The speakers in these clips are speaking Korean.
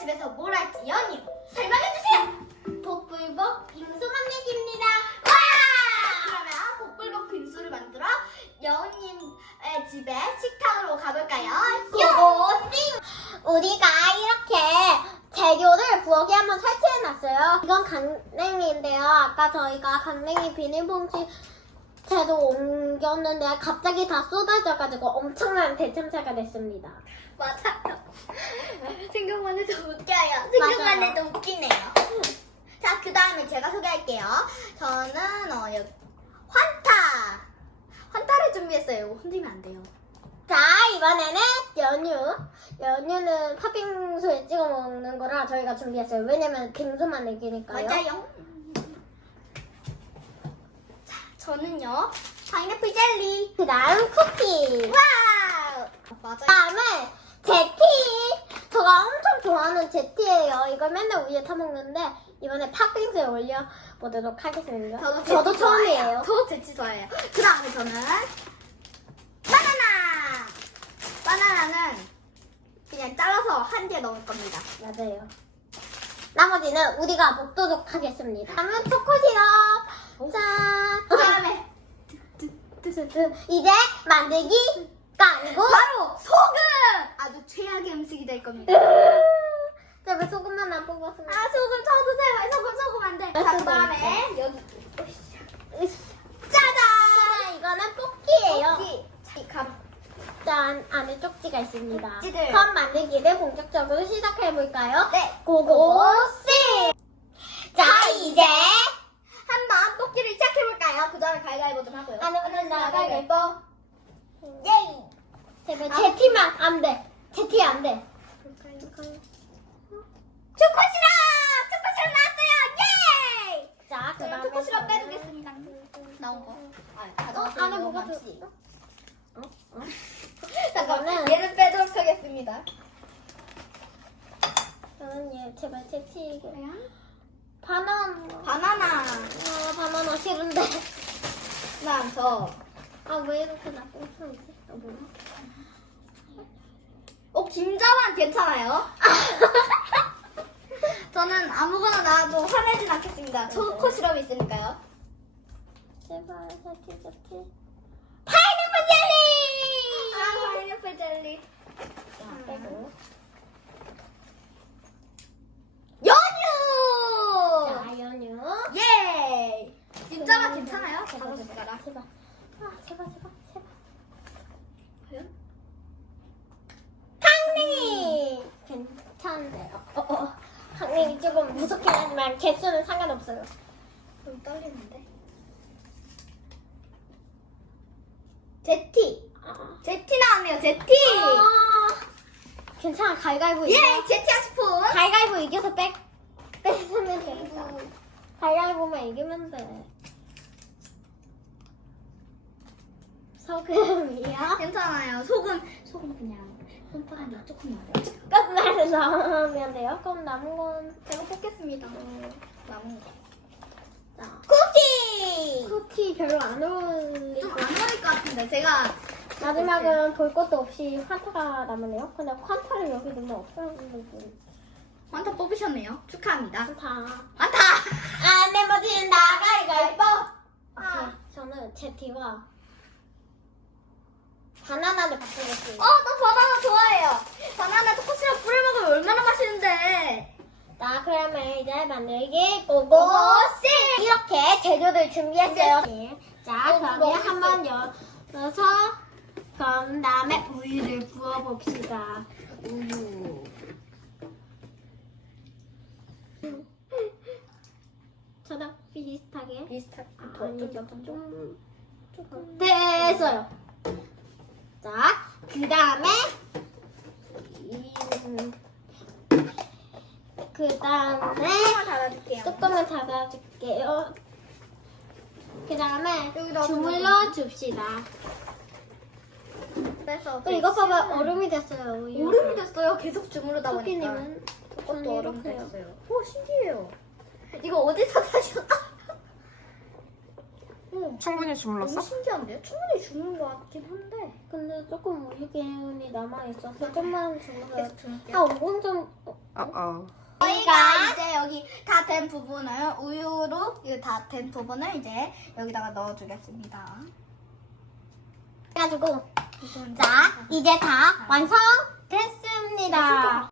집에서 뭘 할지 연이 설명해주세요! 복불복 빙수 만들기입니다. 와! 그러면 복불복 빙수를 만들어 여우님의 집에 식탁으로 가볼까요? 고고씽! 우리가 이렇게 재료를 부엌에 한번 설치해놨어요. 이건 강냉이인데요. 아까 저희가 강냉이 비닐봉지 채도 옮겼는데 갑자기 다 쏟아져가지고 엄청난 대참사가 됐습니다. 맞아요. 생각만 해도 웃겨요. 생각만 맞아요. 해도 웃기네요. 자, 그 다음에 제가 소개할게요. 저는 어, 여기 환타. 환타를 준비했어요. 이거 흔들면 안 돼요. 자, 이번에는 연유. 연유는 팥빙수에 찍어 먹는 거라 저희가 준비했어요. 왜냐면 빙수만 내기니까요. 맞아요. 자, 저는요. 파인애플 젤리. 그 다음 쿠키. 와우. 맞아요. 다음은 제티. 제가 엄청 좋아하는 제티예요. 이걸 맨날 위에 타먹는데 이번에 팥빙수에 올려보도록 하겠습니다. 저도, 저도 제치 처음이에요. 좋아해요. 저도 제치 좋아해요. 그 다음에 저는 바나나. 바나나는 그냥 잘라서 한 개 넣을 겁니다. 맞아요. 나머지는 우리가 먹도록 하겠습니다. 다음은 초코 시럽. 짠. 그 다음에 이제 만들기가 아니고 바로 소금! 아주 최악의 음식이 될 겁니다. 제발 소금만 안 뽑았으면. 아 소금 저도 제발 소금 소금 안 돼. 자, 그 다음에 여기. 짜잔! 짠, 이거는 뽑기예요. 여기 이 가루. 짠, 안에 쪽지가 있습니다. 쪽지들. 그럼 만들기를 본격적으로 시작해 볼까요? 네. 고고씨. 자, 이제 한번 뽑기를 시작해 볼까요? 그 전에 가위바위보 좀 하고요. 하나, 둘, 가위바위보. 예이. 제발 아. 제 티만 안 돼. 제티 안 돼. 초코시럽! 초코시럽 나왔어요! 예이! 자, 그 다음에 초코시럽 빼주겠습니다. 나온 거. 아, 어. 안에 뭐가 이거 들었어? 어? 어? 잠깐만. 이거는- 얘를 빼도록 하겠습니다. 저는 얘 제발 제 티. 바나나. 바나나. 아, 바나나 싫은데. 그다음 저. 아, 왜 이렇게 나쁜 편이지? 어, 김자만 괜찮아요? 저는 아무거나 나와도 화내진 않겠습니다. 초코 시럽이 있으니까요. 제발 제티 제티. 파인애플 젤리! 아, 파인애플 젤리. 자, 빼고. 연유! 자, 연유. 예! 김자만 괜찮아요? 제발, 다섯 제발, 숟가락. 제발. 아, 제발, 제발, 제발. 과연? 강냉이! 괜찮은데요. 어, 어, 어. 강냉이 조금 무섭긴 하지만 개수는 상관없어요. 좀 떨리는데. 제티! 아. 제티 나왔네요, 제티! 아, 괜찮아, 가위가위보 이겨. 예! 제티 한 스푼! 가위가위보 이겨서 뺏, 뺏으면 됩니다. 가위가위보만 이기면 돼. 소금이요? 괜찮아요. 소금, 소금 그냥 손바닥에 조금 넣어요. 조금만 넣으면 돼요. 그럼 남은 건 제가 뽑겠습니다. 남은 거. 자, 쿠키! 쿠키 별로 안 어울리고 좀안 어울릴 것 같은데, 제가. 마지막은 볼 것도 없이 환타가 남았네요. 근데 환타를 여기 넣으면 없어지는 환타 뽑으셨네요. 축하합니다. 환타. 환타! 안 내버진다 가위가위보. 아. 아, 저는 제티와 바나나를 바꾸겠습니다. 어, 나 바나나 좋아해요. 바나나 초코 시럽 뿌려 먹으면 얼마나 맛있는데. 자, 그러면 이제 만들기 고고씨! 이렇게 재료들 준비했어요. 자, 어, 그러면 한번 열어서 그럼 다음에 우유를 부어봅시다. 우유. 저랑 비슷하게. 비슷하게. 아, 아니죠. 좀, 조금. 됐어요. 자, 그 다음에 그 다음에. 뚜껑을 닫아줄게요. 그 다음에 여기다 주물러 줍시다. 그래서 또 이것 봐봐 얼음이 됐어요. 우유. 얼음이 됐어요. 계속 주무르다 보니까. 토끼님은 그것도 얼음. 됐어요. 오, 신기해요. 이거 어디서 사셨나? 오, 충분히 너무 주물렀어? 신기한데요? 충분히 주는 것 같긴 한데. 근데 조금 우유 기운이 남아 있어서 좀만 주물러. 계속 주물게요. 한 5분 정도. 어, 어. 저희가 이제 여기 다 된 부분을 우유로 다 된 부분을 이제 여기다가 넣어주겠습니다. 해가지고 자 이제 다 완성됐습니다.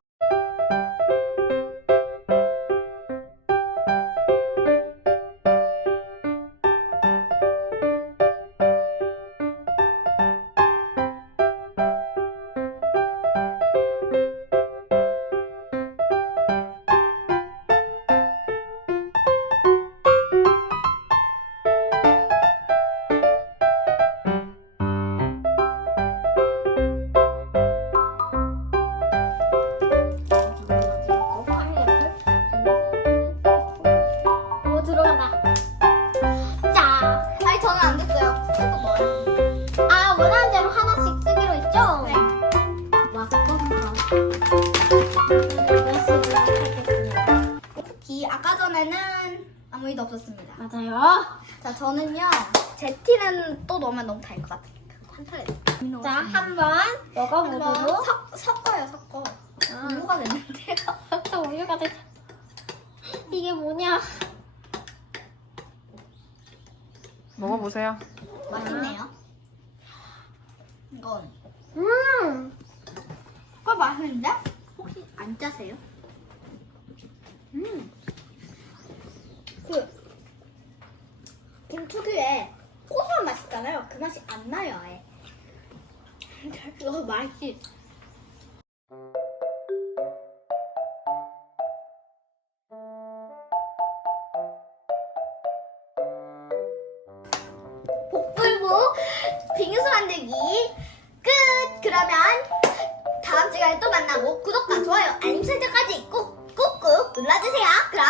전에는 아무 일도 없었습니다. 맞아요. 자, 저는요. 제티는 또 넣으면 너무 달 것 같아요. 환타를. 자, 한번 먹어보도록. 섞, 섞어요, 섞어. 아, 우유가 됐는데요. 또 우유가 됐. 이게 뭐냐? 먹어보세요. 맛있네요. 이건. 음, 꽤 맛있는데? 혹시 안 짜세요? 음. 특유의 고소한 맛 있잖아요. 그 맛이 안 나요, 아예. 너무 맛이. 복불복 빙수 만들기 끝! 그러면 다음 시간에 또 만나고 구독과 좋아요, 알림 설정까지 꾹꾹꾹 눌러주세요. 그럼